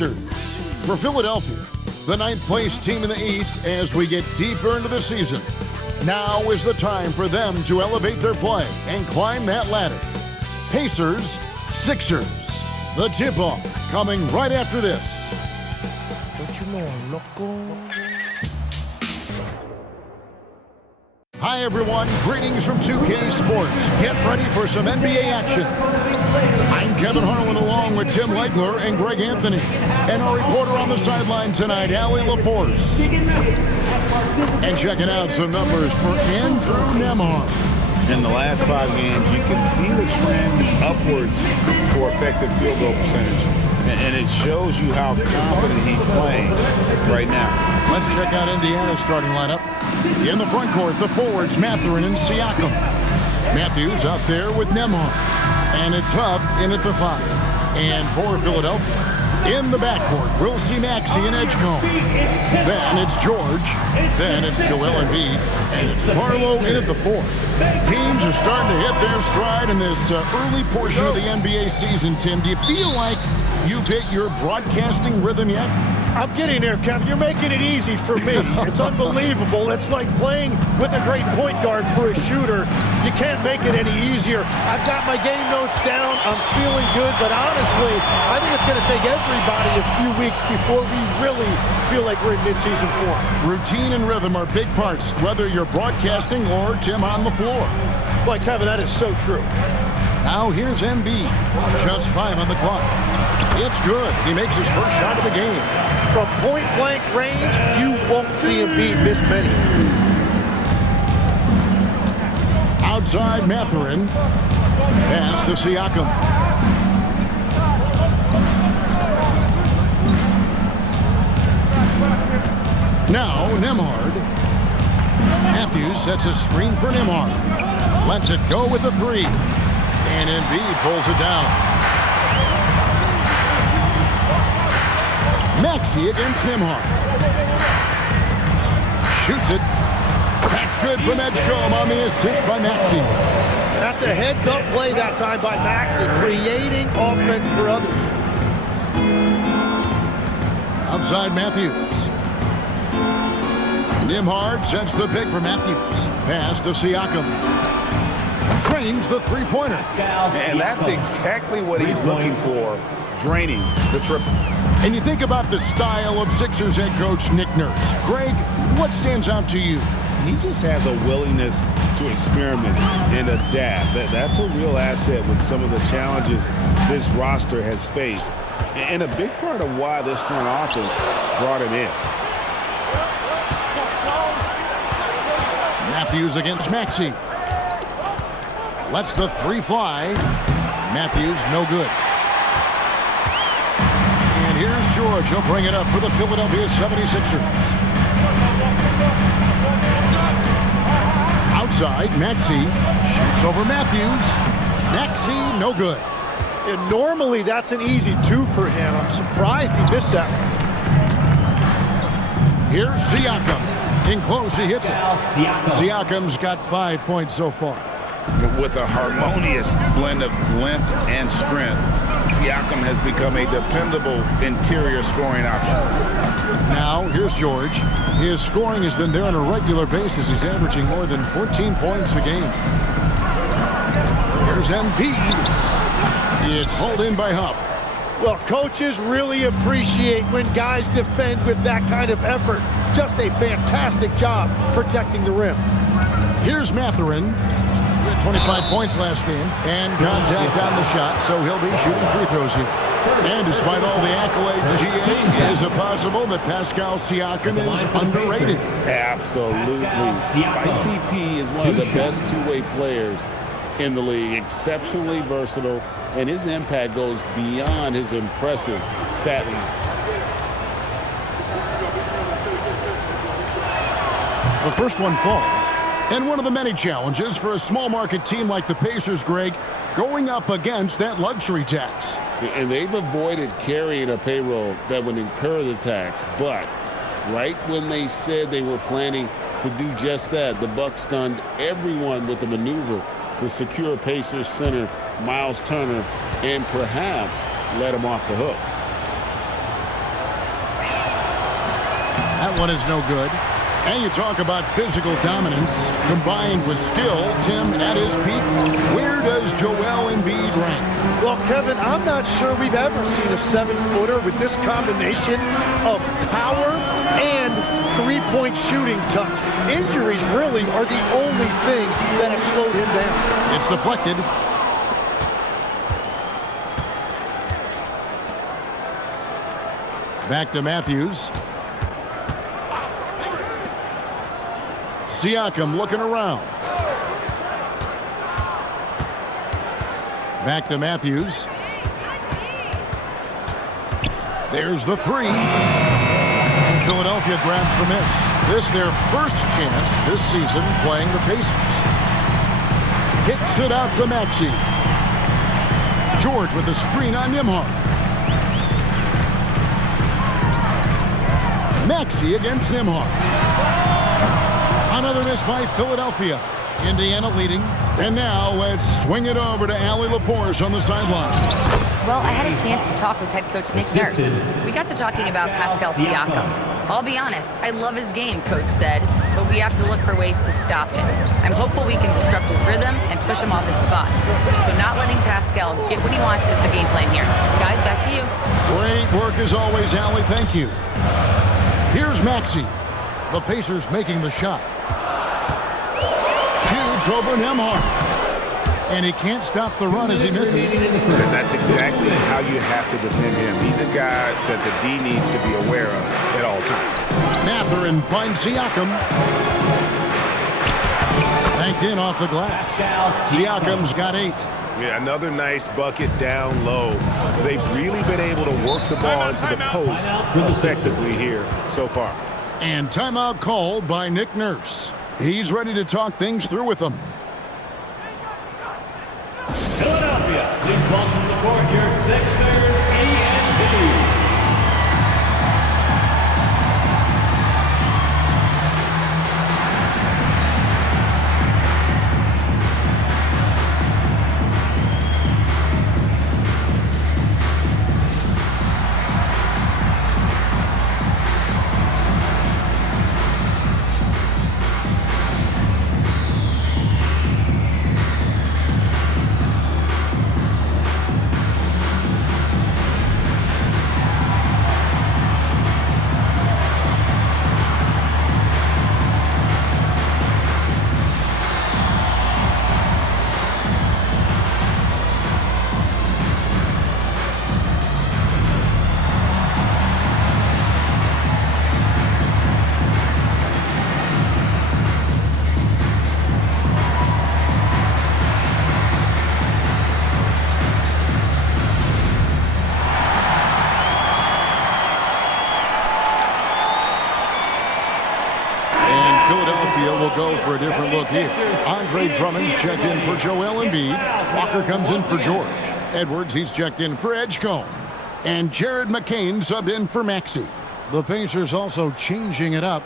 Sixers. For Philadelphia, the ninth-place team in the East as we get deeper into the season. Now is the time for them to elevate their play and climb that ladder. Pacers, Sixers. The tip-off coming right after this. Don't you know I'm loco? Hi, everyone. Greetings from 2K Sports. Get ready for some NBA action. I'm Kevin Harlan along with Tim Legler and Greg Anthony. And our reporter on the sideline tonight, Allie LaForce. And checking out some numbers for Andrew Nembhard. In the last 5 games, you can see the trend upwards for effective field goal percentage. And it shows you how confident he's playing right now. Let's check out Indiana's starting lineup. In the front court, the forwards, Mathurin and Siakam. Matthews up there with Nembhard. And it's Huff in at the 5. And for Philadelphia, in the backcourt, we'll see Maxey and Edgecombe. Then it's George. Then it's Joel Embiid. And it's Barlow in at the 4. Teams are starting to hit their stride in this early portion of the NBA season, Tim. Do you feel like you've hit your broadcasting rhythm yet? I'm getting there, Kevin. You're making it easy for me. It's unbelievable. It's like playing with a great point guard for a shooter. You can't make it any easier. I've got my game notes down. I'm feeling good, but honestly, I think it's going to take everybody a few weeks before we really feel like we're in mid-season form. Routine and rhythm are big parts, whether you're broadcasting or Tim on the floor. Boy, Kevin, that is so true. Now here's Embiid. Just 5 on the clock. It's good. He makes his first shot of the game. From point-blank range, you won't see Embiid miss many. Outside Mathurin. Pass to Siakam. Now Nembhard. Matthews sets a screen for Nembhard. Lets it go with the 3. And Embiid pulls it down. Maxey against Nembhard. Shoots it. That's good from Edgecombe on the assist by Maxey. That's a heads-up play that time by Maxey, creating offense for others. Outside Matthews. Nembhard sets the pick for Matthews. Pass to Siakam. Drains the three-pointer. And that's exactly what he's looking for, draining the triple. And you think about the style of Sixers head coach Nick Nurse. Greg, what stands out to you? He just has a willingness to experiment and adapt. That's a real asset with some of the challenges this roster has faced. And a big part of why this front office brought him in. Matthews against Maxey. Lets the 3 fly. Matthews, no good. And here's George. He'll bring it up for the Philadelphia 76ers. Outside, Maxey shoots over Matthews. Maxey, no good. And normally that's an easy 2 for him. I'm surprised he missed that one. Here's Siakam. In close, he hits it. Siakam's got 5 points so far. With a harmonious blend of length and strength, Siakam has become a dependable interior scoring option. Now, here's George. His scoring has been there on a regular basis. He's averaging more than 14 points a game. Here's Embiid. It's hauled in by Huff. Well, coaches really appreciate when guys defend with that kind of effort. Just a fantastic job protecting the rim. Here's Mathurin. 25 points last game, and contact on the shot, so he'll be shooting free throws here. And despite all the accolades, GA, is it possible that Pascal Siakam is underrated? Absolutely. Spicy P is one of the best two-way players in the league. Exceptionally versatile, and his impact goes beyond his impressive stat line. The first one falls. And one of the many challenges for a small market team like the Pacers, Greg, going up against that luxury tax. And they've avoided carrying a payroll that would incur the tax. But right when they said they were planning to do just that, the Bucks stunned everyone with the maneuver to secure Pacers center Miles Turner and perhaps let him off the hook. one is no good. And you talk about physical dominance combined with skill. Tim, at his peak, where does Joel Embiid rank? Well, Kevin, I'm not sure we've ever seen a 7-footer with this combination of power and three-point shooting touch. Injuries really are the only thing that have slowed him down. It's deflected. Back to Matthews. Siakam looking around. Back to Matthews. There's the three. And Philadelphia grabs the miss. This their first chance this season playing the Pacers. Kicks it out to Maxey. George with the screen on Nembhard. Maxey against Nembhard. Another miss by Philadelphia. Indiana leading. And now let's swing it over to Allie LaForce on the sideline. Well, I had a chance to talk with head coach Nick Nurse. We got to talking about Pascal Siakam. I'll be honest, I love his game, Coach said, but we have to look for ways to stop him. I'm hopeful we can disrupt his rhythm and push him off his spots. So not letting Pascal get what he wants is the game plan here. Guys, back to you. Great work as always, Allie. Thank you. Here's Maxey. The Pacers making the shot. Shoots over Nembhard. And he can't stop the run as he misses. And that's exactly how you have to defend him. He's a guy that the D needs to be aware of at all times. Mathurin finds Siakam. Banked in off the glass. Siakam's got 8. Yeah, another nice bucket down low. They've really been able to work the ball into the post effectively here so far. And timeout called by Nick Nurse. He's ready to talk things through with them. Philadelphia, please welcome to the court your Sixers, E&B. Will go for a different look here. Andre Drummond's checked in for Joel Embiid. Walker comes in for George. Edwards, he's checked in for Edgecombe. And Jared McCain subbed in for Maxey. The Pacers also changing it up.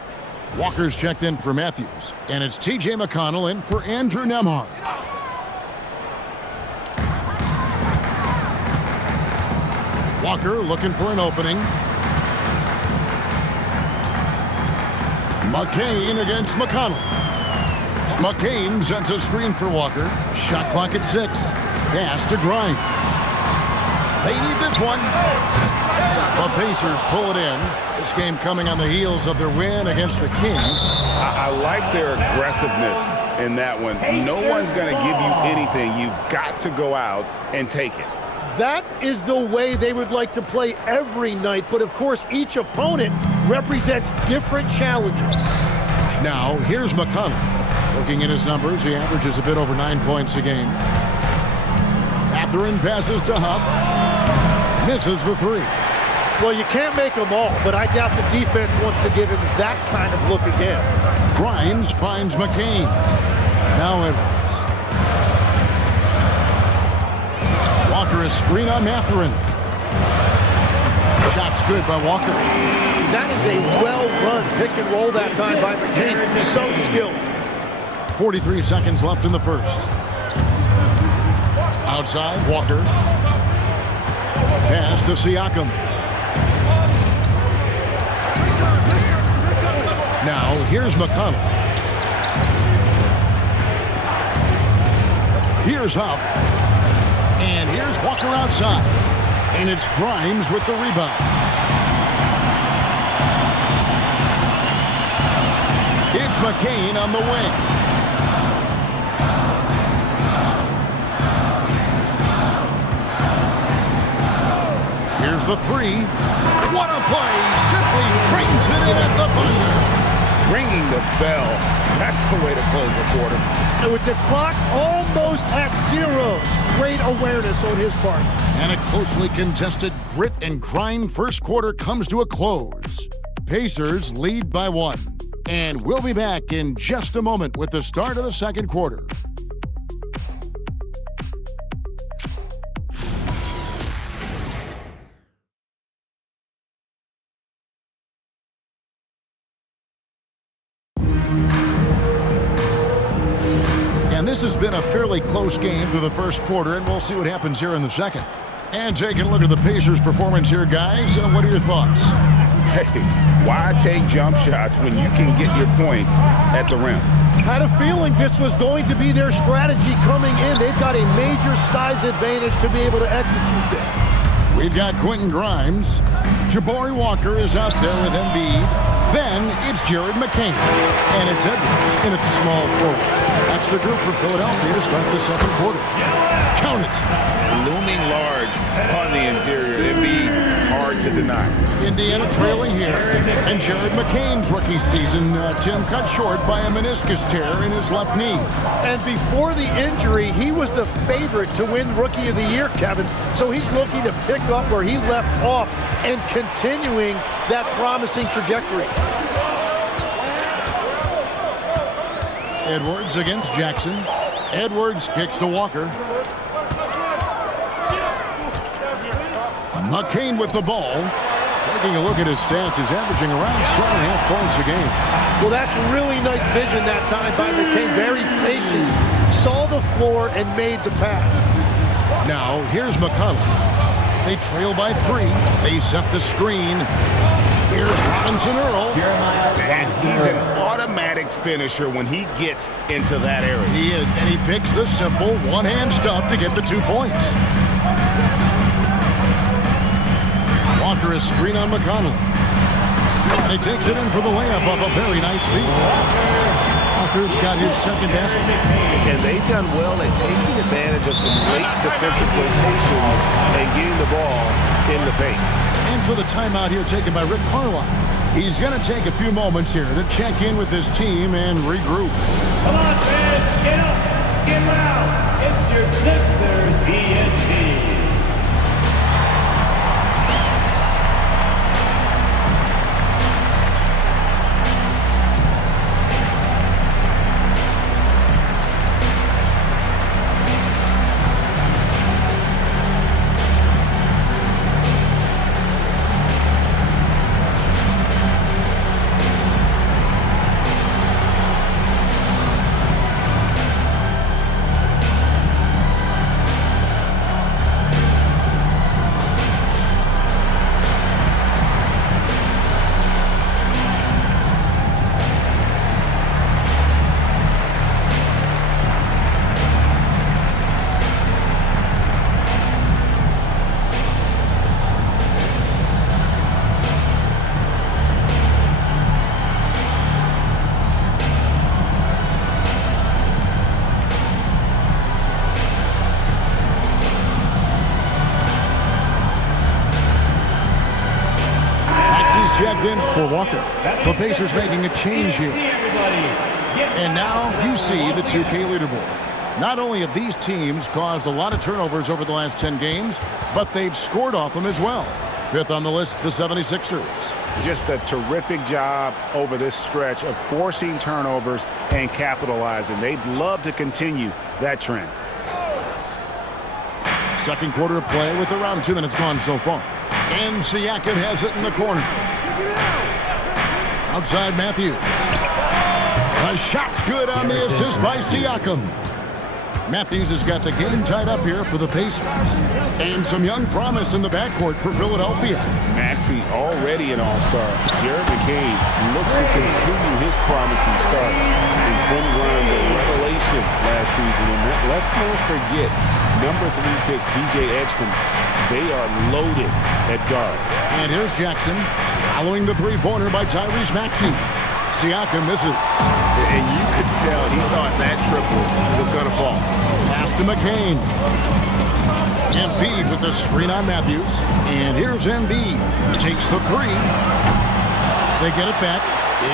Walker's checked in for Matthews. And it's T.J. McConnell in for Andrew Nembhard. Walker looking for an opening. McCain against McConnell. McCain sends a screen for Walker. Shot clock at 6. Pass to Grimes. They need this one. The Pacers pull it in. This game coming on the heels of their win against the Kings. I like their aggressiveness in that one. No one's going to give you anything. You've got to go out and take it. That is the way they would like to play every night, but of course each opponent represents different challenges. Now, here's McConnell. Looking at his numbers, he averages a bit over 9 points a game. Mathurin passes to Huff. Misses the 3. Well, you can't make them all, but I doubt the defense wants to give him that kind of look again. Grimes finds McCain. Now Edwards. Walker is screen on Mathurin. Shot's good by Walker. That is a well-run pick and roll that time by McCain. So skilled. 43 seconds left in the first. Outside, Walker. Pass to Siakam. Here's McConnell. Here's Huff. And here's Walker outside. And it's Grimes with the rebound. It's McCain on the wing. Here's the three. What a play. Simply trains it in at the buzzer. Ringing the bell. That's the way to close the quarter. And with the clock almost at zeros, great awareness on his part. And a closely contested grit and grind first quarter comes to a close. Pacers lead by 1. And we'll be back in just a moment with the start of the second quarter. This has been a fairly close game through the first quarter, and we'll see what happens here in the second. And taking a look at the Pacers' performance here, guys, what are your thoughts? Hey, why take jump shots when you can get your points at the rim? Had a feeling this was going to be their strategy coming in. They've got a major size advantage to be able to execute this. We've got Quentin Grimes. Jabari Walker is out there with Embiid. Then it's Jared McCain. And it's Edwards in at the small forward. That's the group for Philadelphia to start the second quarter. Count it. Looming large on the interior. It'd be hard to deny. Indiana trailing here. And Jared McCain's rookie season, Tim, cut short by a meniscus tear in his left knee. And before the injury, he was the favorite to win Rookie of the Year, Kevin. So he's looking to pick up where he left off and continuing that promising trajectory. Edwards against Jackson. Edwards kicks to Walker. McCain with the ball. Taking a look at his stats, he's averaging around 7.5 points a game. Well, that's really nice vision that time by McCain. Very patient. Saw the floor and made the pass. Now, here's McConnell. They trail by 3. They set the screen. Here's Robinson Earl. And he's an automatic finisher when he gets into that area. He is, and he picks the simple one-hand stuff to get the 2 points. Walker is screen on McConnell. And he takes it in for the layup off a very nice feed. Walker's got his second basket. And they've done well at taking advantage of some late defensive rotations and getting the ball in the paint. And so the timeout here taken by Rick Carlisle. He's going to take a few moments here to check in with his team and regroup. Come on, fans, get up, get loud. It's your Sixers ENT. Checked in for Walker. The Pacers making a change here. And now you see the 2K leaderboard. Not only have these teams caused a lot of turnovers over the last 10 games, but they've scored off them as well. Fifth on the list, the 76ers. Just a terrific job over this stretch of forcing turnovers and capitalizing. They'd love to continue that trend. Second quarter of play with around 2 minutes gone so far. And Siakam has it in the corner. Outside Matthews. A shot's good on the assist by Siakam. Matthews has got the game tied up here for the Pacers. And some young promise in the backcourt for Philadelphia. Maxey already an all-star. Jared McCain looks to continue his promising start. And Quinn Grimes a revelation last season. And let's not forget, number 3 pick B.J. Edgecombe. They are loaded at guard. And here's Jackson following the three-pointer by Tyrese Maxey. Siakam misses. And you could tell he thought that triple was going to fall. Pass to McCain. Embiid with the screen on Matthews. And here's Embiid. Takes the three. They get it back.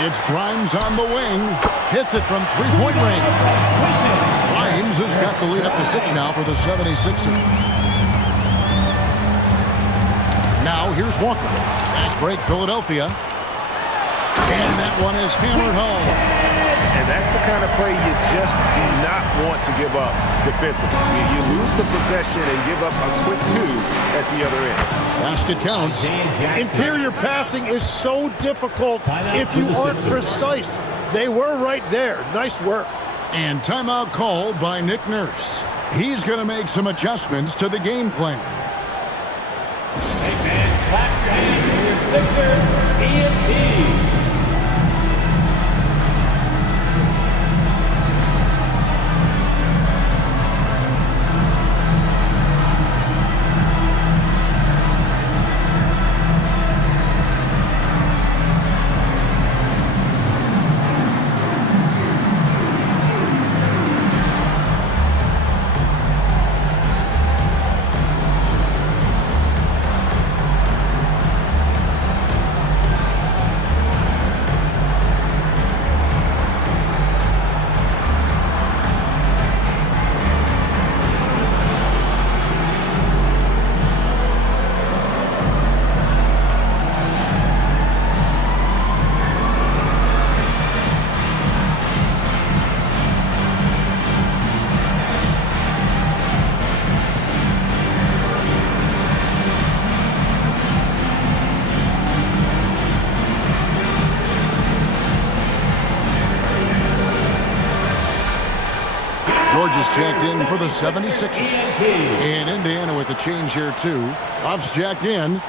It's Grimes on the wing. Hits it from three-point range. Grimes has got the lead up to 6 now for the 76ers. Now here's Walker. Fast break Philadelphia. And that one is hammered home. And that's the kind of play you just do not want to give up defensively. You lose the possession and give up a quick 2 at the other end. Basket counts. Interior passing is so difficult if you aren't precise. They were right there. Nice work. And timeout called by Nick Nurse. He's going to make some adjustments to the game plan. Big man, clap your hands for your Sixers, ENT. George is checked in for the 76ers. And Indiana with a change here, too. Huff's jacked in.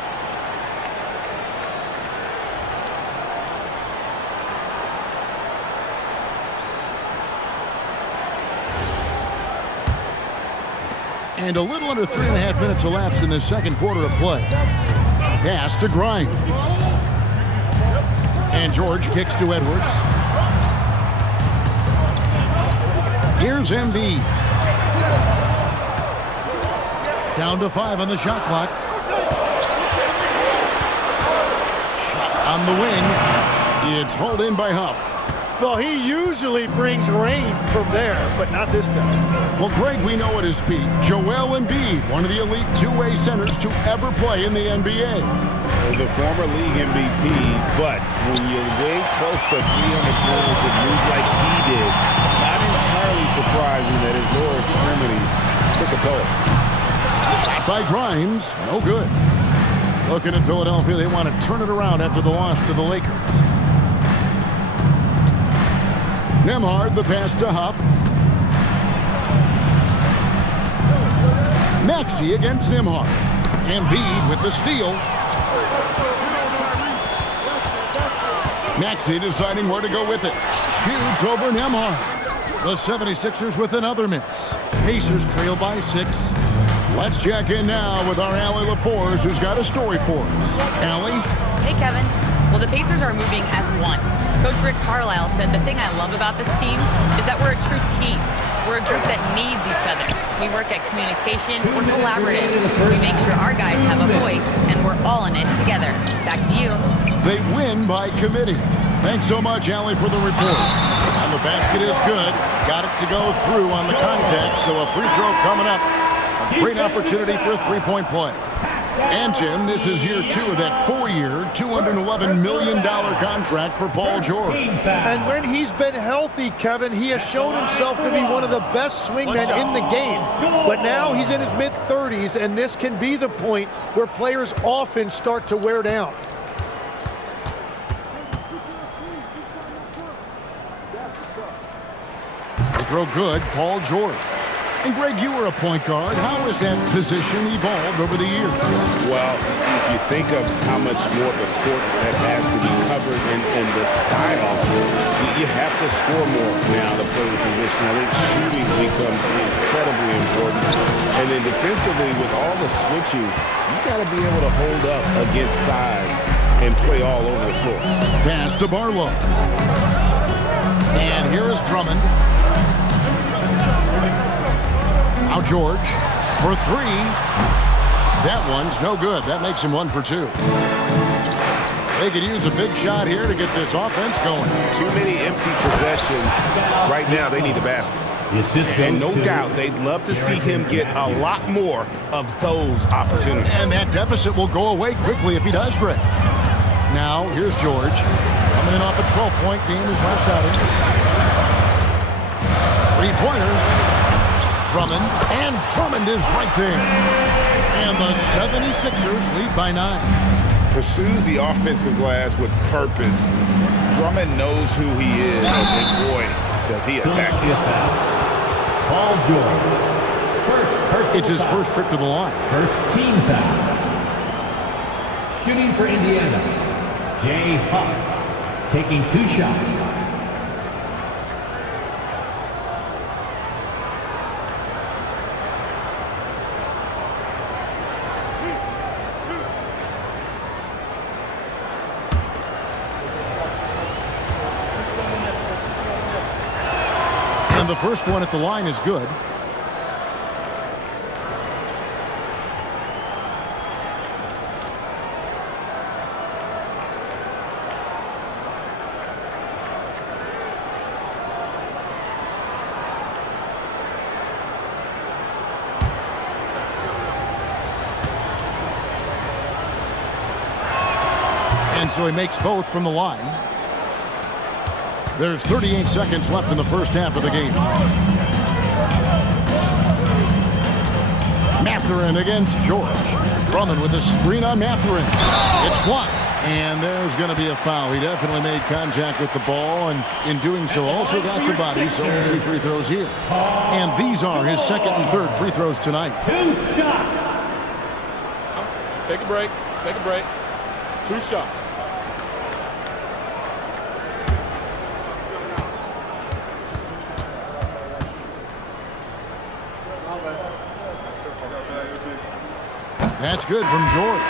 And a little under 3.5 minutes elapsed in the second quarter of play. Pass to Grimes. And George kicks to Edwards. Here's Embiid. Down to 5 on the shot clock. Shot on the wing. It's hauled in by Huff. Well, he usually brings rain from there, but not this time. Well, Greg, we know at his peak, Joel Embiid, one of the elite two-way centers to ever play in the NBA. The former league MVP, but when you weigh close to 300 pounds and move like he did, not entirely surprising that his lower extremities took a toll. Shot by Grimes, no good. Looking at Philadelphia, they want to turn it around after the loss to the Lakers. Nembhard, the pass to Huff. Maxey against Nembhard. Embiid with the steal. Maxey deciding where to go with it. Shoots over Nembhard. The 76ers with another miss. Pacers trail by 6. Let's check in now with our Allie LaForce, who's got a story for us. Allie? Hey, Kevin. Well, the Pacers are moving as one. Coach Rick Carlisle said the thing I love about this team is that we're a true team. We're a group that needs each other. We work at communication, we're collaborative. We make sure our guys have a voice, and we're all in it together. Back to you. They win by committee. Thanks so much, Allie, for the report. And the basket is good. Got it to go through on the contact, so a free throw coming up. A great opportunity for a three-point play. And, Jim, this is year 2 of that 4-year, $211 million contract for Paul George. And when he's been healthy, Kevin, he has shown himself to be one of the best swingmen in the game. But now he's in his mid-30s, and this can be the point where players often start to wear down. Throw good, Paul George. And Greg, you were a point guard. How has that position evolved over the years? Well, if you think of how much more of the court that has to be covered and the style, you have to score more now to play the position. I think shooting becomes incredibly important. And then defensively, with all the switching, you got to be able to hold up against size and play all over the floor. Pass to Barlow. And here is Drummond. Now George for three. That one's no good. That makes him 1 for 2. They could use a big shot here to get this offense going. Too many empty possessions. Right now, they need a basket. And no doubt, they'd love to see him get a lot more of those opportunities. And that deficit will go away quickly if he does, Greg. Now, here's George. Coming in off a 12-point game his last outing. Three-pointer. Drummond. And Drummond is right there. And the 76ers lead by 9. Pursues the offensive glass with purpose. Drummond knows who he is, and boy, does he attack him. Paul George. It's his first trip to the line. First team foul. Shooting for Indiana, Jay Huff, taking 2 shots. And the first one at the line is good. And so he makes both from the line. There's 38 seconds left in the first half of the game. Mathurin against George. Drummond with a screen on Mathurin. It's blocked. And there's going to be a foul. He definitely made contact with the ball, and in doing so also got the body, so we'll see free throws here. And these are his second and third free throws tonight. 2 shots. Take a break. Take a break. 2 shots. That's good from George.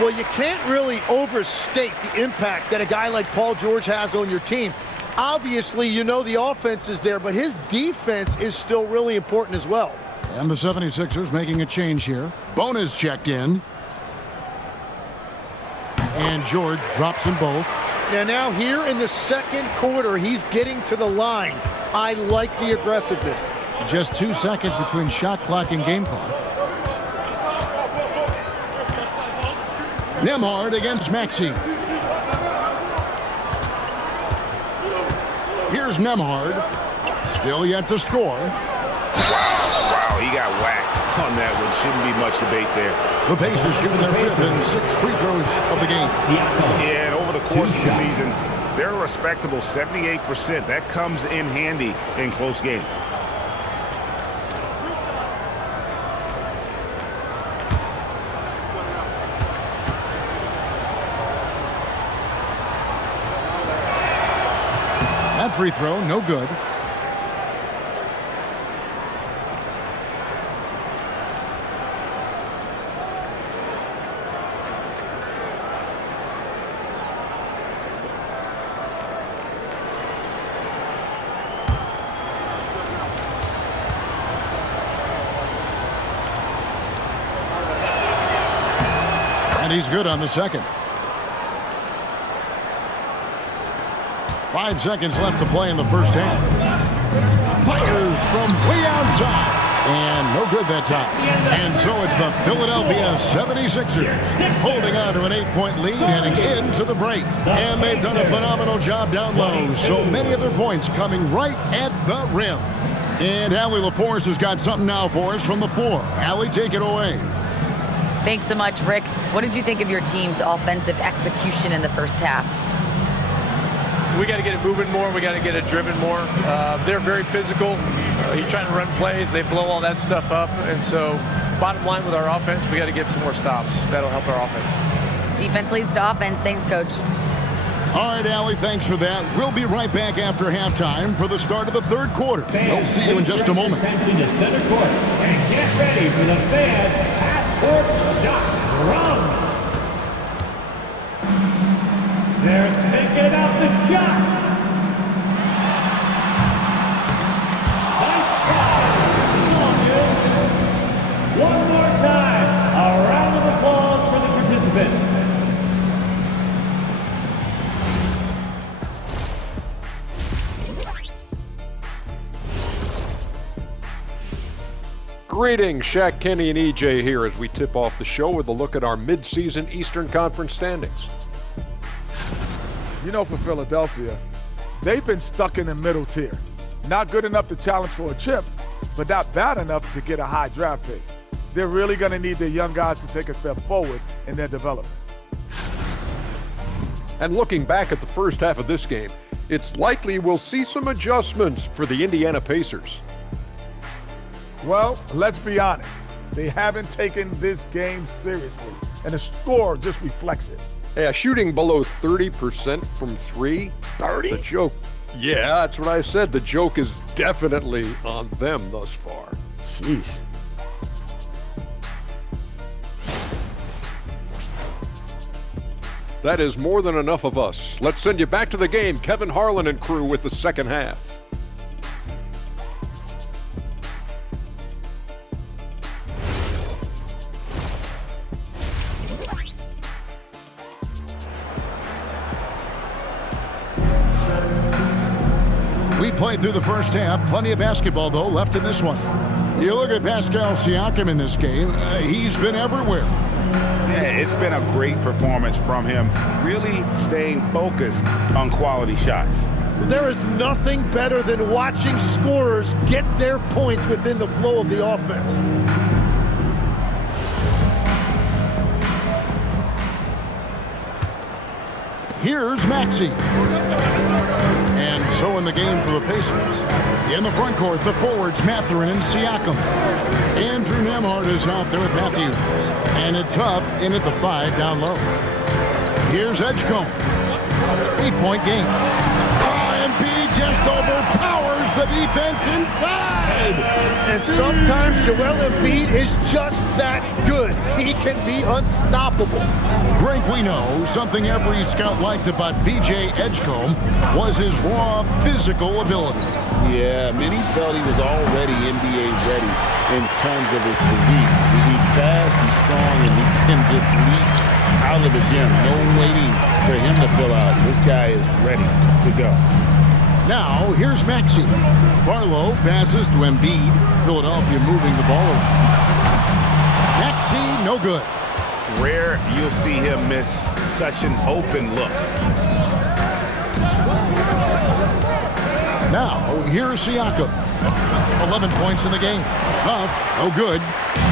Well, you can't really overstate the impact that a guy like Paul George has on your team. Obviously, you know the offense is there, but his defense is still really important as well. And the 76ers making a change here. Bonus checked in. And George drops them both. And now here in the second quarter, he's getting to the line. I like the aggressiveness. Just 2 seconds between shot clock and game clock. Nembhard against Maxey. Here's Nembhard. Still yet to score. Wow, he got whacked on that one. Shouldn't be much debate there. The Pacers shooting their 5th and 6th free throws of the game. Yeah, and over the course of the season, they're a respectable 78%. That comes in handy in close games. That free throw, no good. And he's good on the second. 5 seconds left to play in the first half. Fires from way outside. And no good that time. And so it's the Philadelphia 76ers holding on to an 8-point lead heading into the break. And they've done a phenomenal job down low. So many of their points coming right at the rim. And Allie LaForce has got something now for us from the floor. Allie, take it away. Thanks so much, Rick. What did you think of your team's offensive execution in the first half? We got to get it moving more. We got to get it driven more. They're very physical. He's trying to run plays. They blow all that stuff up. And so bottom line with our offense, we got to get some more stops. That'll help our offense. Defense leads to offense. Thanks, Coach. All right, Allie, thanks for that. We'll be right back after halftime for the start of the third quarter. We'll see you in just a moment. Attention to center court and get ready for the fans half-court shot run. They're thinking about the shot. Nice try. Come on, Gil. One more time. A round of applause for the participants. Greetings, Shaq, Kenny, and EJ here as we tip off the show with a look at our mid-season Eastern Conference standings. You know, for Philadelphia, they've been stuck in the middle tier. Not good enough to challenge for a chip, but not bad enough to get a high draft pick. They're really going to need their young guys to take a step forward in their development. And looking back at the first half of this game, it's likely we'll see some adjustments for the Indiana Pacers. Well, let's be honest. They haven't taken this game seriously, and the score just reflects it. Yeah, shooting below 30% from three. 30? The joke. Yeah, that's what I said. The joke is definitely on them thus far. Jeez. That is more than enough of us. Let's send you back to the game. Kevin Harlan and crew with the second half. We played through the first half. Plenty of basketball, though, left in this one. You look at Pascal Siakam in this game, he's been everywhere. Yeah, it's been a great performance from him, really staying focused on quality shots. There is nothing better than watching scorers get their points within the flow of the offense. Here's Maxey. And so in the game for the Pacers. In the front court, the forwards, Mathurin and Siakam. Andrew Nembhard is out there with Matthews. And it's Huff in at the 5 down low. Here's Edgecombe. 8-point game. Embiid just overpowers the defense inside. And sometimes Joel Embiid is just that good. He can be unstoppable. Greg, we know something every scout liked about B.J. Edgecombe was his raw physical ability. Yeah, many felt he was already NBA ready in terms of his physique. He's fast, he's strong, and he can just leap out of the gym. No waiting for him to fill out. This guy is ready to go. Now, here's Maxey. Barlow passes to Embiid. Philadelphia moving the ball around. Maxey, no good. Rare you'll see him miss such an open look. Now, here's Siakam. 11 points in the game. Huff, no good.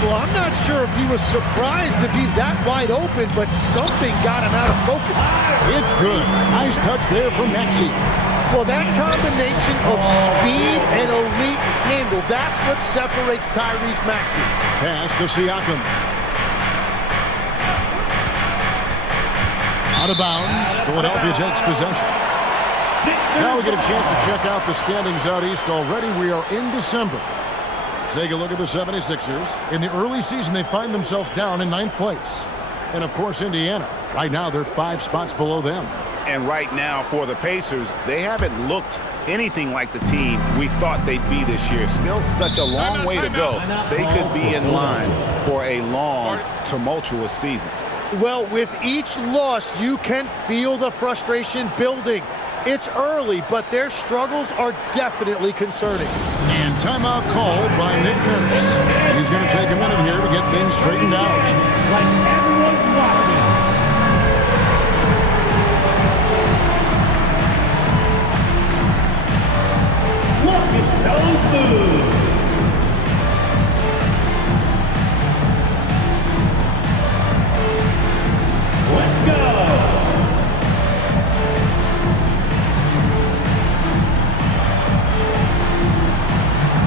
Well, I'm not sure if he was surprised to be that wide open, but something got him out of focus. It's good. Nice touch there from Maxey. Well, that combination of speed and elite handle, that's what separates Tyrese Maxey. Pass to Siakam. Out of bounds. Philadelphia takes possession. Now we get a chance to check out the standings out east already. We are in December. Take a look at the 76ers. In the early season, they find themselves down in 9th place. And, of course, Indiana. Right now, they're 5 spots below them. And right now, for the Pacers, they haven't looked anything like the team we thought they'd be this year. Still such a long way to go. They could be in line for a long, tumultuous season. Well, with each loss, you can feel the frustration building. It's early, but their struggles are definitely concerning. And timeout called by Nick Nurse. He's going to take a minute here to get things straightened out. Like everyone's watching. Look at those moves. Let's go.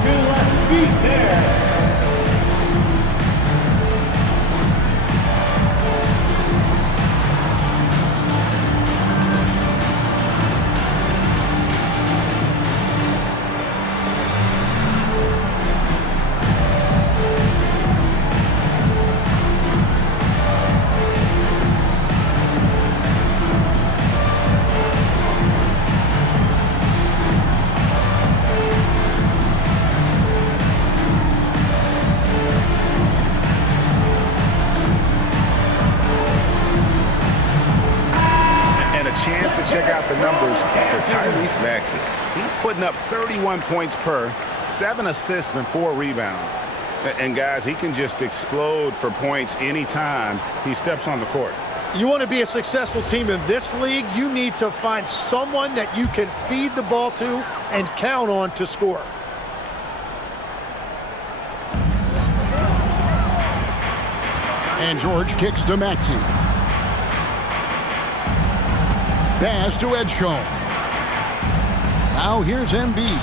Two chance to check out the numbers for Tyrese Maxey. He's putting up 31 points per, 7 assists, and 4 rebounds. And, guys, he can just explode for points anytime he steps on the court. You want to be a successful team in this league, you need to find someone that you can feed the ball to and count on to score. And George kicks to Maxey. Pass to Edgecombe. Now here's Embiid.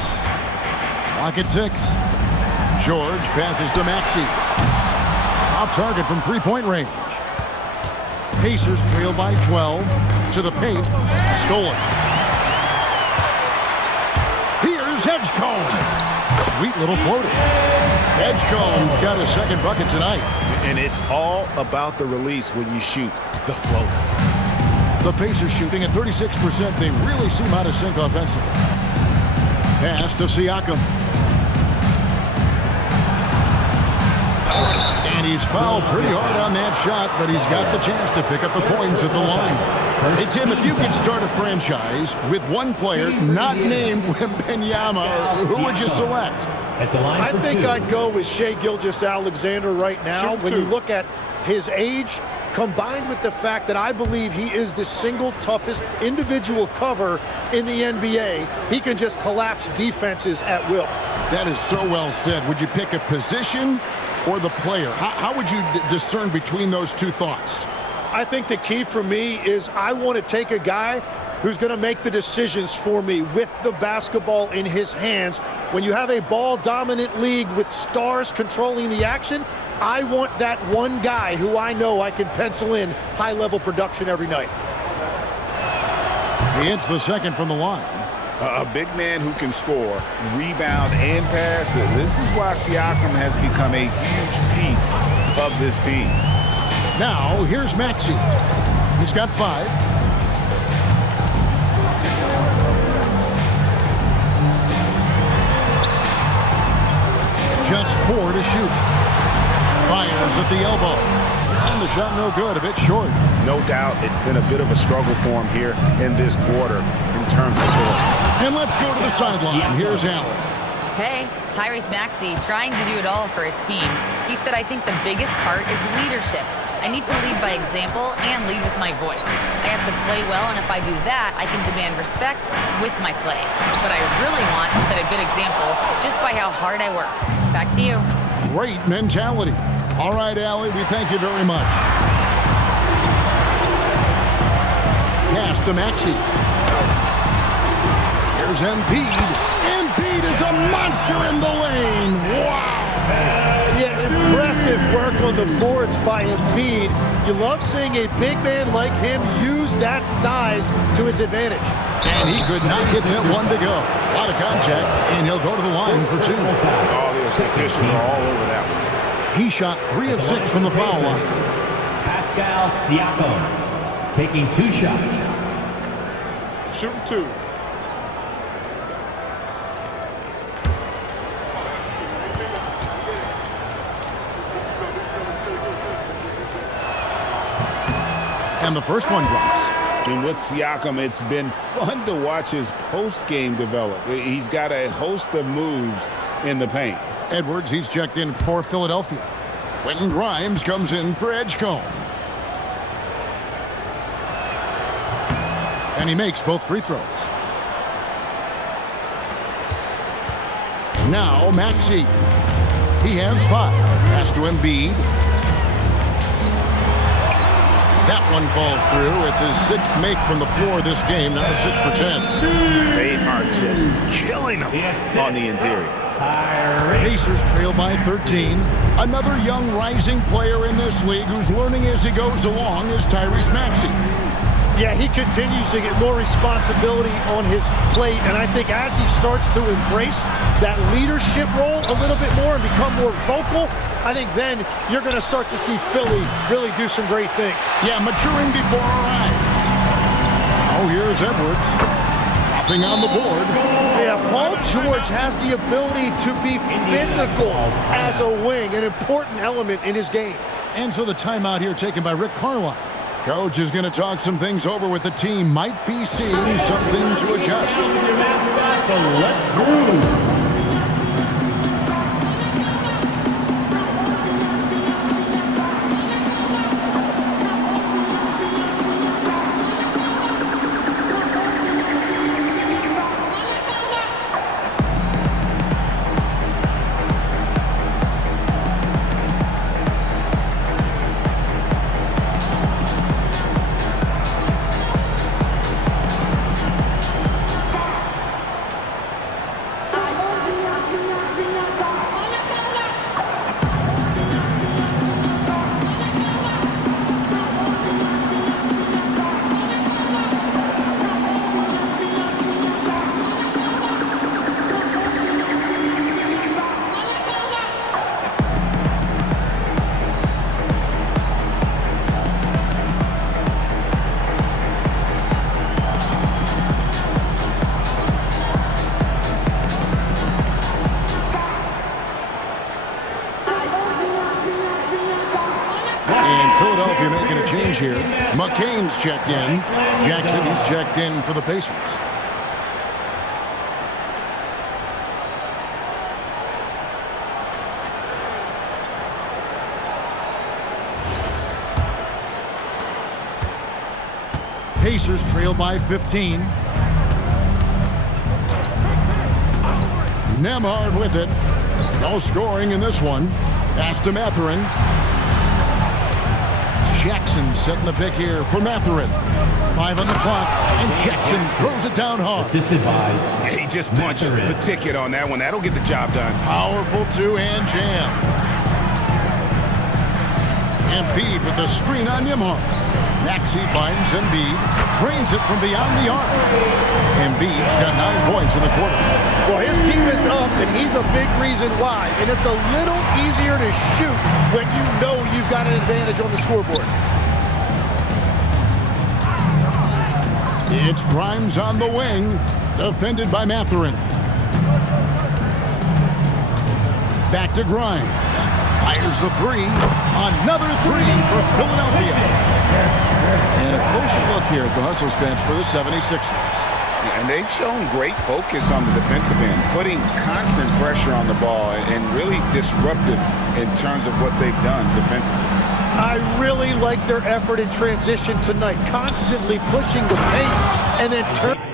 Lock at 6. George passes to Maxey. Off target from three-point range. Pacers trail by 12. To the paint. Stolen. Here's Edgecombe. Sweet little floater. Edgecombe's got his second bucket tonight. And it's all about the release when you shoot the floater. The Pacers shooting at 36%. They really seem out of sync offensively. Pass to Siakam. And he's fouled pretty hard on that shot, but he's got the chance to pick up the points at the line. Hey, Tim, if you could start a franchise with one player not named Wembanyama, who would you select? I think I'd go with Shai Gilgeous-Alexander right now. When you look at his age, combined with the fact that I believe he is the single toughest individual cover in the NBA, he can just collapse defenses at will. That is so well said. Would you pick a position or the player? How would you discern between those two thoughts? I think the key for me is I want to take a guy who's going to make the decisions for me with the basketball in his hands. When you have a ball-dominant league with stars controlling the action, I want that one guy who I know I can pencil in high-level production every night. He hits the second from the line. A big man who can score, rebound, and pass. This is why Siakam has become a huge piece of this team. Now, here's Maxey. He's got 5. Just 4 to shoot. Fires at the elbow. And the shot no good, a bit short. No doubt it's been a bit of a struggle for him here in this quarter in terms of scoring. And let's go to the sideline. Here's Allen. Hey, Tyrese Maxey trying to do it all for his team. He said, I think the biggest part is leadership. I need to lead by example and lead with my voice. I have to play well, and if I do that, I can demand respect with my play. But I really want to set a good example just by how hard I work. Back to you. Great mentality. All right, Allie, we thank you very much. Pass to Maxey. Here's Embiid. Embiid is a monster in the lane. Wow. Yeah, impressive work on the boards by Embiid. You love seeing a big man like him use that size to his advantage. And he could not get that one to go. A lot of contact, and he'll go to the line for 2. All the officials are all over that one. He shot 3 of 6 from the foul line. Pascal Siakam taking 2 shots. Shooting 2. And the first one drops. And with Siakam, it's been fun to watch his post-game develop. He's got a host of moves in the paint. Edwards, he's checked in for Philadelphia. Quentin Grimes comes in for Edgecombe. And he makes both free throws. Now Maxey. He has 5. Pass to Embiid. That one falls through. It's his 6th make from the floor this game. Now 6 for 10. They are just killing him on the interior. Pacers trail by 13. Another young rising player in this league who's learning as he goes along is Tyrese Maxey. Yeah, he continues to get more responsibility on his plate, and I think as he starts to embrace that leadership role a little bit more and become more vocal, I think then you're going to start to see Philly really do some great things. Yeah, maturing before our eyes. Oh, here's Edwards. Nothing on the board. Yeah, Paul George has the ability to be physical as a wing, an important element in his game. And so the timeout here taken by Rick Carlisle. Coach is going to talk some things over with the team. Might be seeing something to adjust. Your mascot, the Let's Groove. And Philadelphia making a change here. McCain's checked in. Jackson, he's checked in for the Pacers. Pacers trail by 15. Nemhard with it. No scoring in this one. Pass to Mathurin. Jackson setting the pick here for Mathurin. 5 on the clock, and Jackson throws it down hard. Assisted by He just punched the ticket on that one. That'll get the job done. Powerful two-hand jam. Embiid with the screen on Nemhard. Maxey finds Embiid, drains it from beyond the arc. Embiid's got 9 points in the quarter. Well, his team is up, and he's a big reason why. And it's a little easier to shoot when you know you've got an advantage on the scoreboard. It's Grimes on the wing, defended by Mathurin. Back to Grimes. Fires the three. Another three for Philadelphia. And a closer look here at the hustle stats for the 76ers. And they've shown great focus on the defensive end, putting constant pressure on the ball and really disruptive in terms of what they've done defensively. I really like their effort in transition tonight, constantly pushing the pace and then turning.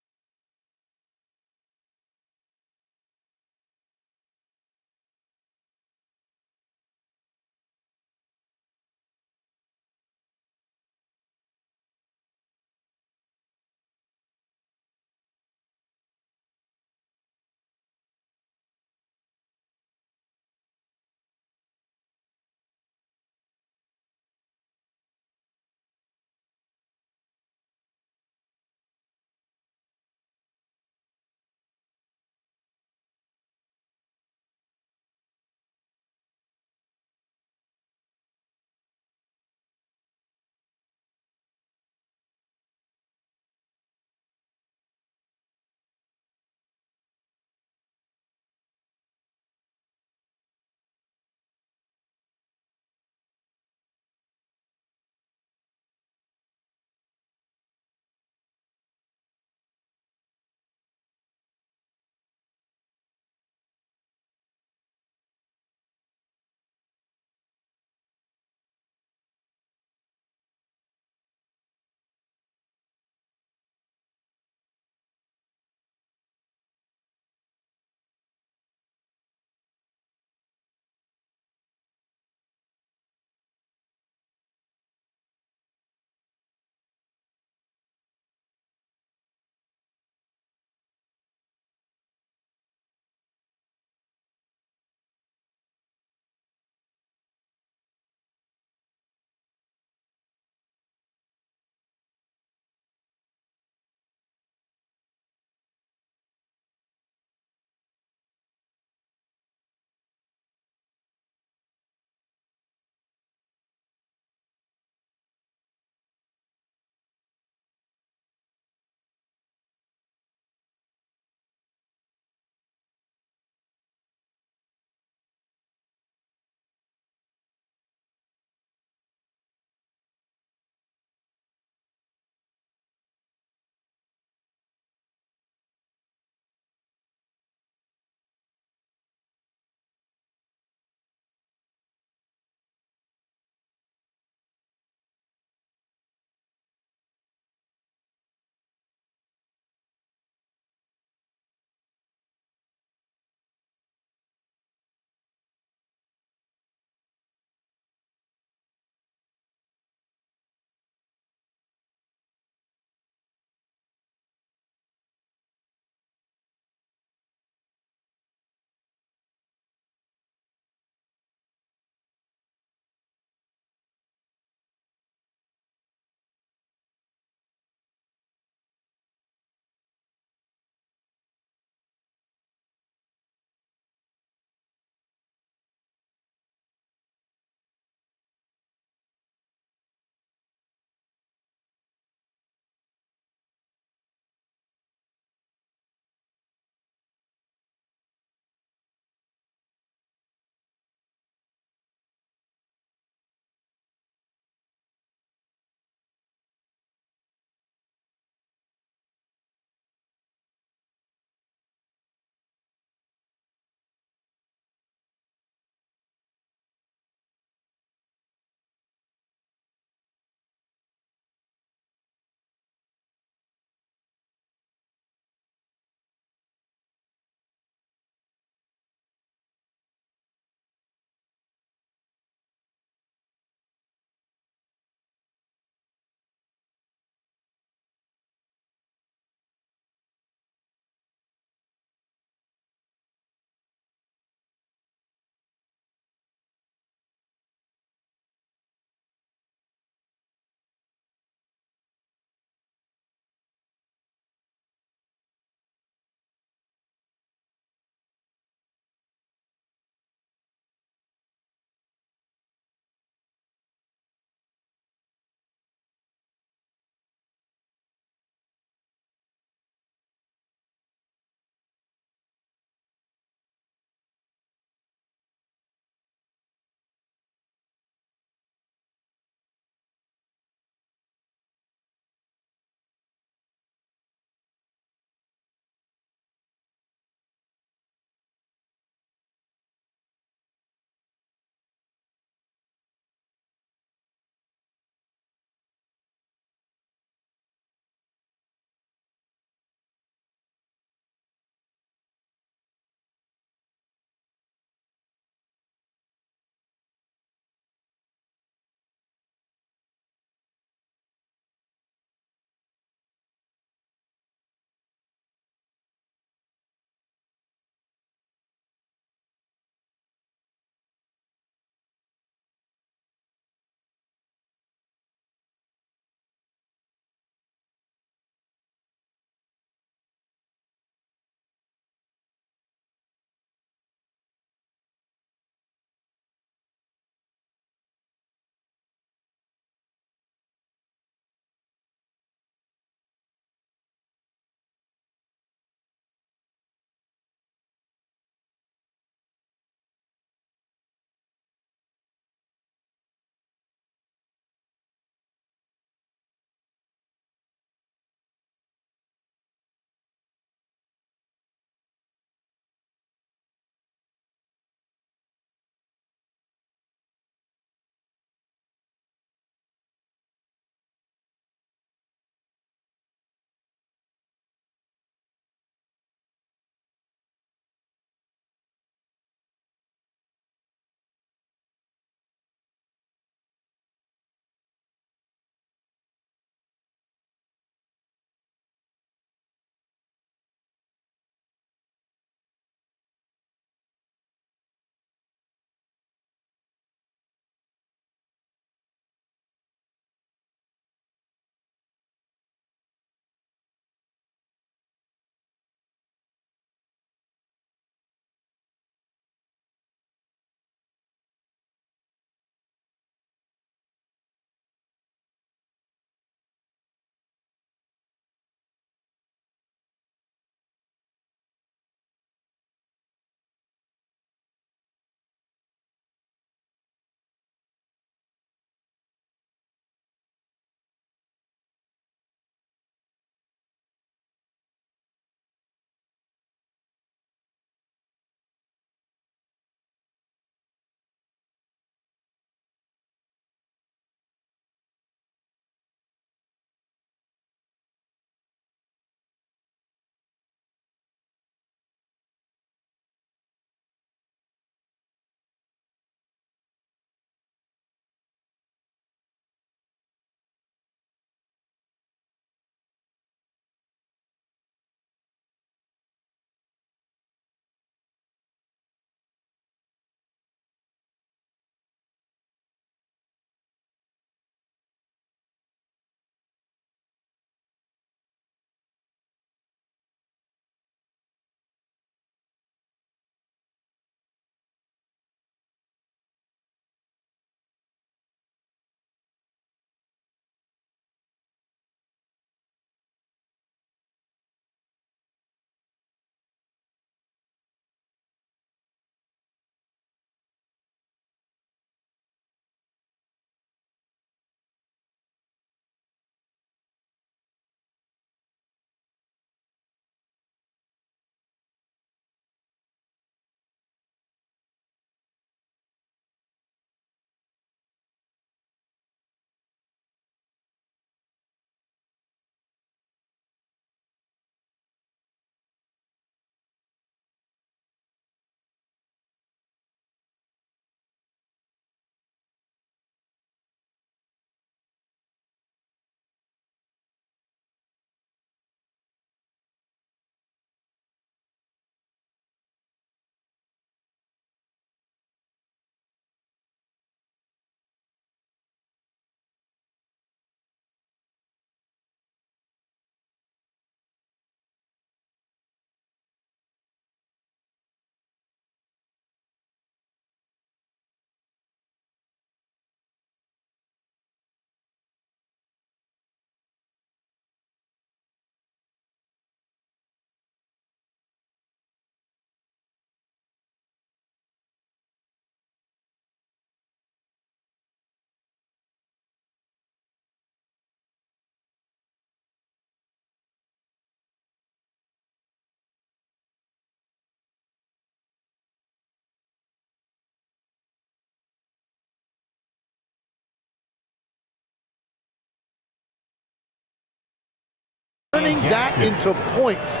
turning that into points.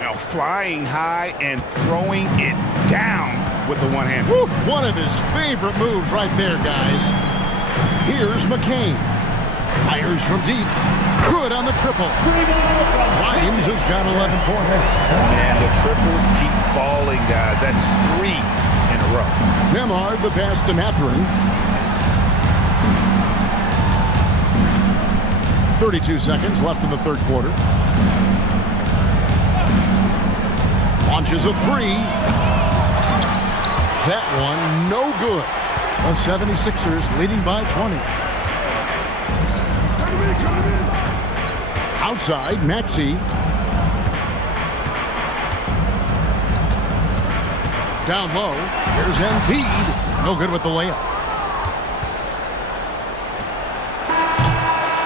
Now flying high and throwing it down with the one hand. One of his favorite moves right there, guys. Here's McCain. Fires from deep. Good on the triple. Williams has got 11 points. And the triples keep falling, guys. That's 3 in a row. Nemhard the pass to Mathurin. 32 seconds left in the third quarter. Launches a 3. That one no good. The 76ers leading by 20. Outside, Maxey. Down low. Here's Embiid. No good with the layup.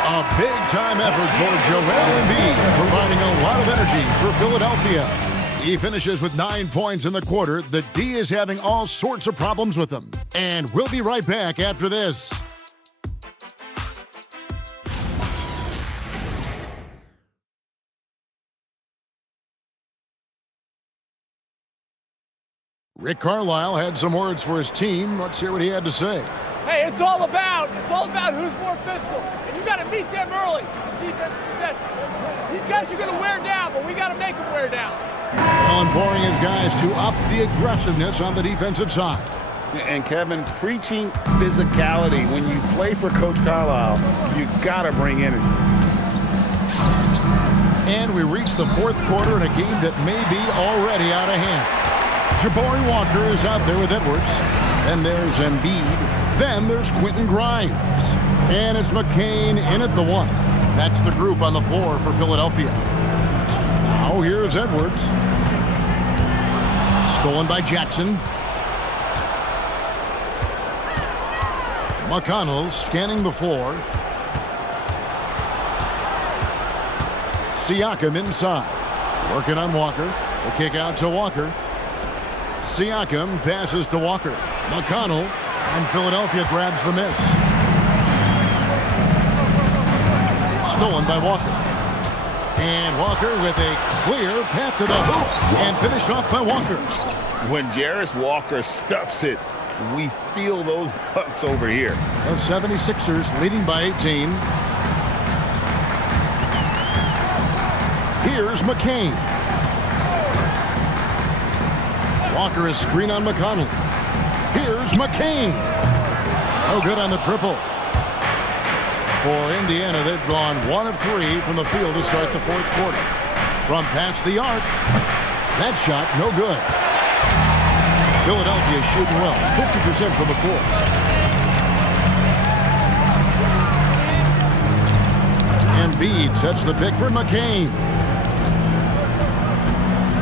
A big-time effort for Joel Embiid, providing a lot of energy for Philadelphia. He finishes with 9 points in the quarter. The D is having all sorts of problems with him. And we'll be right back after this. Rick Carlisle had some words for his team. Let's hear what he had to say. Hey, it's all about who's more physical. And you got to meet them early in defensive possession. These guys are going to wear down, but we got to make them wear down. Well, imploring his guys to up the aggressiveness on the defensive side. And Kevin, preaching physicality. When you play for Coach Carlisle, you got to bring energy. And we reach the fourth quarter in a game that may be already out of hand. Jabari Walker is out there with Edwards. Then there's Embiid. Then there's Quentin Grimes. And it's McCain in at the 1. That's the group on the floor for Philadelphia. Now here's Edwards. Stolen by Jackson. McConnell scanning the floor. Siakam inside. Working on Walker. The kick out to Walker. Siakam passes to Walker. McConnell, and Philadelphia grabs the miss. Stolen by Walker. And Walker with a clear path to the hoop and finished off by Walker. When Jarris Walker stuffs it, we feel those bucks over here. The 76ers leading by 18. Here's McCain. Walker is screen on McConnell. Here's McCain. No good on the triple. For Indiana, they've gone 1 of 3 from the field to start the fourth quarter. From past the arc, that shot no good. Philadelphia shooting well, 50% from the floor. Embiid sets the pick for McCain.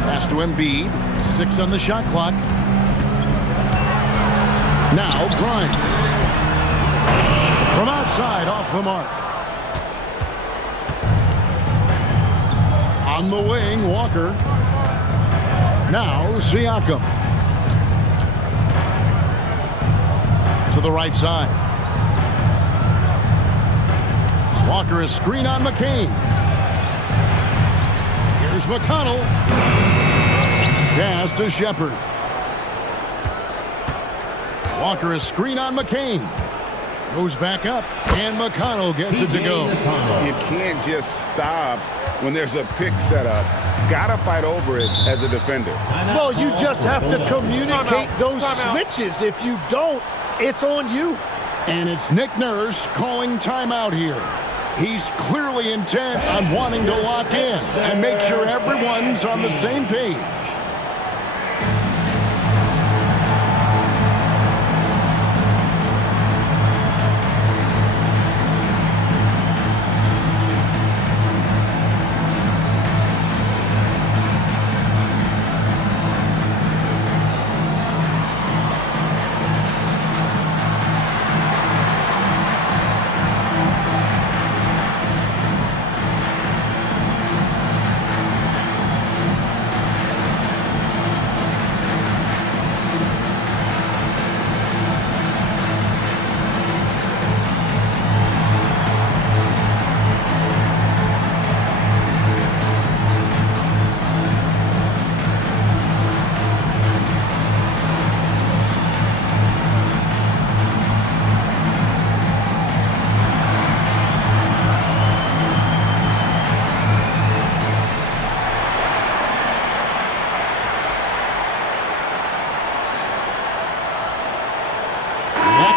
Pass to Embiid. 6 on the shot clock. Now Grimes. From outside, off the mark. On the wing, Walker. Now Siakam. To the right side. Walker is screen on McCain. Here's McConnell. Pass to Shepard. Walker is screen on McCain. Goes back up, and McConnell gets it to go. You can't just stop when there's a pick set up. Gotta fight over it as a defender. Well, you just have to communicate those switches. If you don't, it's on you. And it's Nick Nurse calling timeout here. He's clearly intent on wanting to lock in and make sure everyone's on the same page.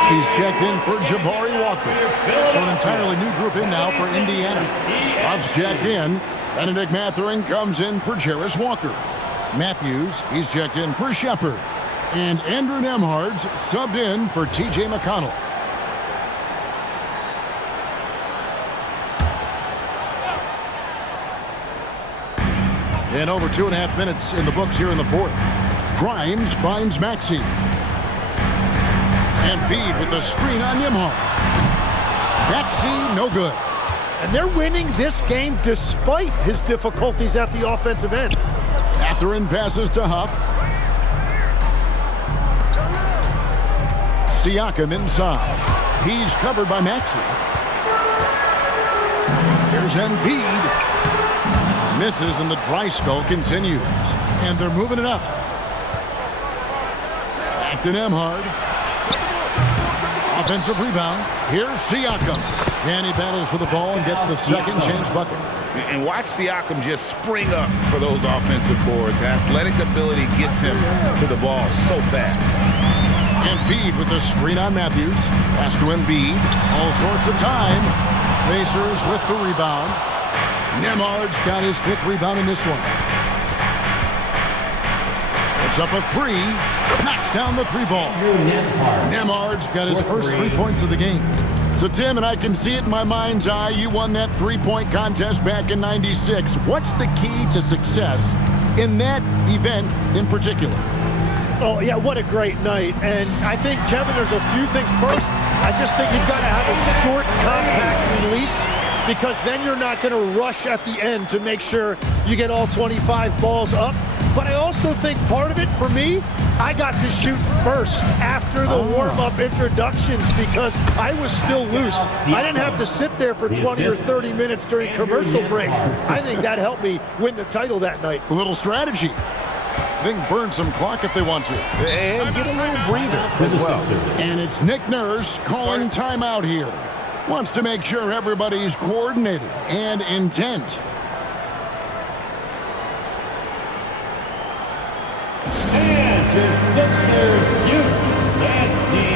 Maxi's checked in for Jabari Walker. So an entirely new group in now for Indiana. Huff's checked in. Benedict Mathurin comes in for Jarris Walker. Matthews, he's checked in for Shepard. And Andrew Nemhard's subbed in for T.J. McConnell. And over 2.5 minutes in the books here in the fourth. Grimes finds Maxey. And Bede with the screen on Nembhard. Maxey, no good. And they're winning this game despite his difficulties at the offensive end. Mathurin passes to Huff. Siakam inside. He's covered by Maxey. Here's Embiid. Misses and the dry spell continues. And they're moving it up. Back to Nembhard. Offensive rebound. Here's Siakam. And he battles for the ball and gets the second chance bucket. And watch Siakam just spring up for those offensive boards. Athletic ability gets him to the ball so fast. Embiid with the screen on Matthews. Pass to Embiid. All sorts of time. Pacers with the rebound. Nembhard's got his 5th rebound in this one. It's up a 3. Knocks down the 3 ball. Nembhard's got his first 3 points of the game. So, Tim, and I can see it in my mind's eye, you won that 3-point contest back in '96. What's the key to success in that event in particular? Oh, yeah, what a great night. And I think, Kevin, there's a few things. First, I just think you've got to have a short, compact release, because then you're not going to rush at the end to make sure you get all 25 balls up. But I also think part of it, for me, I got to shoot first after the warm-up introductions because I was still loose. I didn't have to sit there for 20 or 30 minutes during commercial breaks. I think that helped me win the title that night. A little strategy. They can burn some clock if they want to. And get a little breather as well. And it's Nick Nurse calling timeout here. Wants to make sure everybody's coordinated and intent. And the Sixers youth dance team.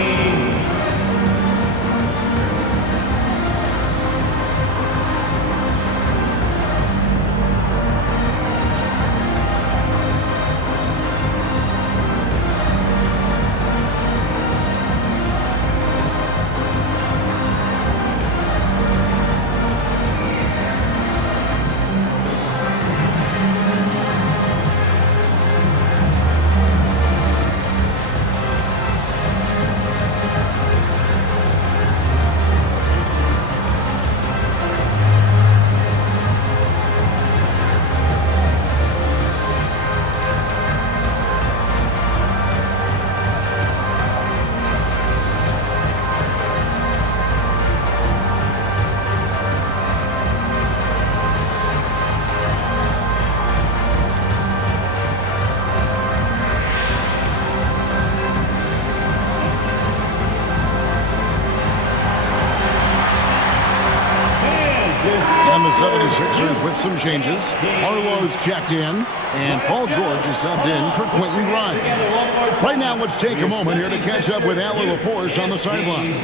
And the 76ers with some changes. Arlo's checked in, and Paul George is subbed in for Quentin Grimes. Right now, let's take a moment here to catch up with Allie LaForce on the sidelines.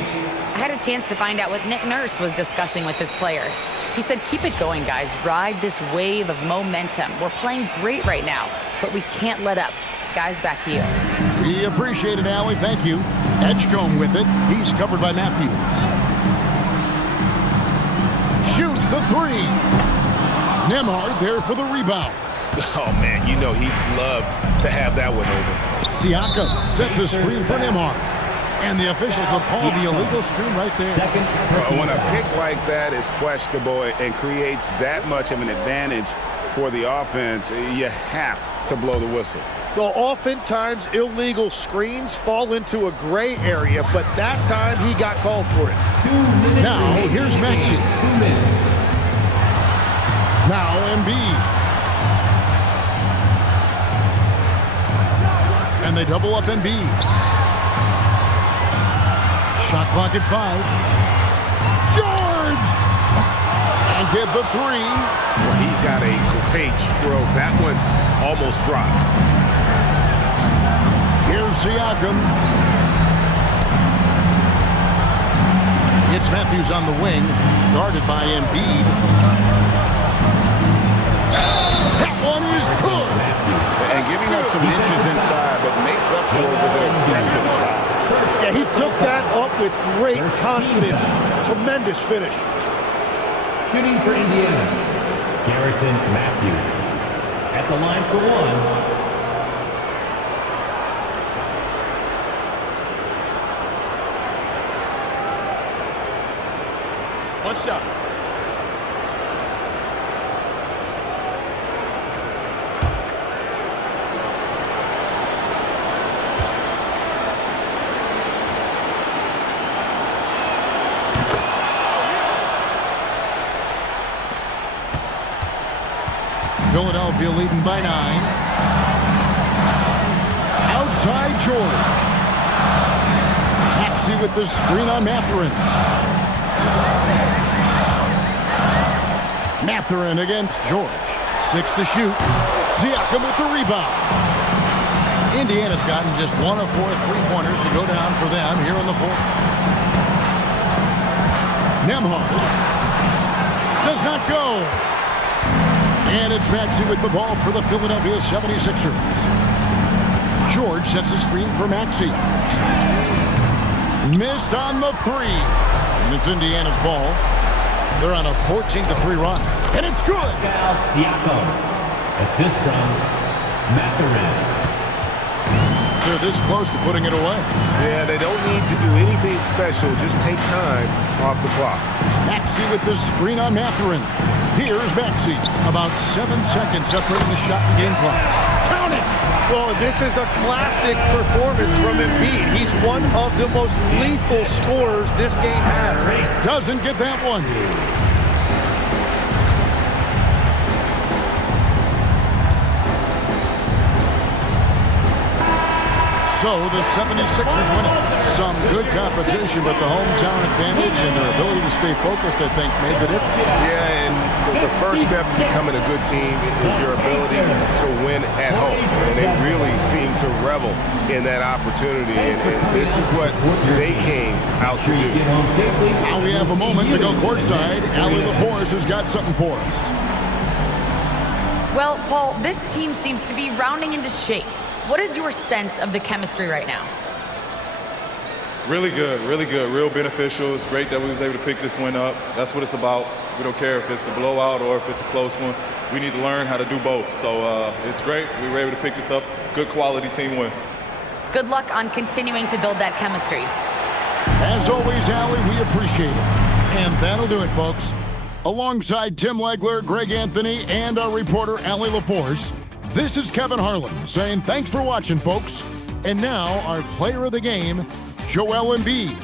I had a chance to find out what Nick Nurse was discussing with his players. He said, keep it going, guys. Ride this wave of momentum. We're playing great right now, but we can't let up. Guys, back to you. We appreciate it, Allie. Thank you. Edgecombe with it. He's covered by Matthews. Shoots the 3. Nembhard there for the rebound. Oh, man, you know he'd love to have that one over. Siakam sets a screen for Nembhard. And the officials have called the illegal screen right there. When a pick like that is questionable and creates that much of an advantage for the offense, you have to blow the whistle. Well, oftentimes illegal screens fall into a gray area, but that time he got called for it. 2 minutes. Now, here's Maxey. 2 minutes. Now Embiid. And they double up Embiid. Shot clock at 5. George! And get the 3. Well, he's got a great stroke. That one almost dropped. Here's Siakam. It's Matthews on the wing, guarded by Embiid. That one is good. And giving up some inches inside, but makes up for it with an aggressive style. Yeah, he took that up with great confidence. Tremendous finish. Shooting for Indiana, Garrison Matthews. At the line for one. One shot. Philadelphia leading by 9. Outside George. Maxey with the screen on Mathurin. Mathurin against George. 6 to shoot. Siakam with the rebound. Indiana's gotten just 1 of 4 3-pointers to go down for them here in the fourth. Nembhard does not go. And it's Maxey with the ball for the Philadelphia 76ers. George sets a screen for Maxey. Missed on the 3. And it's Indiana's ball. They're on a 14-3 run. And it's good. Pascal Siakam. Assist from Mathurin. They're this close to putting it away. Yeah, they don't need to do anything special. Just take time off the clock. Maxey with the screen on Mathurin. Here's Maxey. About 7 seconds separating the shot and game clock. Count it! Well, this is a classic performance from Embiid. He's one of the most lethal scorers this game has. Doesn't get that one. So the 76ers win it. Some good competition, but the hometown advantage and their ability to stay focused, I think, made the difference. Yeah, and the first step to becoming a good team is your ability to win at home. And they really seem to revel in that opportunity. And this is what they came out to do. Now we have a moment to go courtside. Allie LaForce has got something for us. Well, Paul, this team seems to be rounding into shape. What is your sense of the chemistry right now? Really good, real beneficial. It's great that we was able to pick this win up. That's what it's about. We don't care if it's a blowout or if it's a close one. We need to learn how to do both. So it's great. We were able to pick this up. Good quality team win. Good luck on continuing to build that chemistry. As always, Allie, we appreciate it. And that'll do it, folks. Alongside Tim Legler, Greg Anthony, and our reporter, Allie LaForce, this is Kevin Harlan saying thanks for watching, folks. And now, our player of the game, Joel Embiid.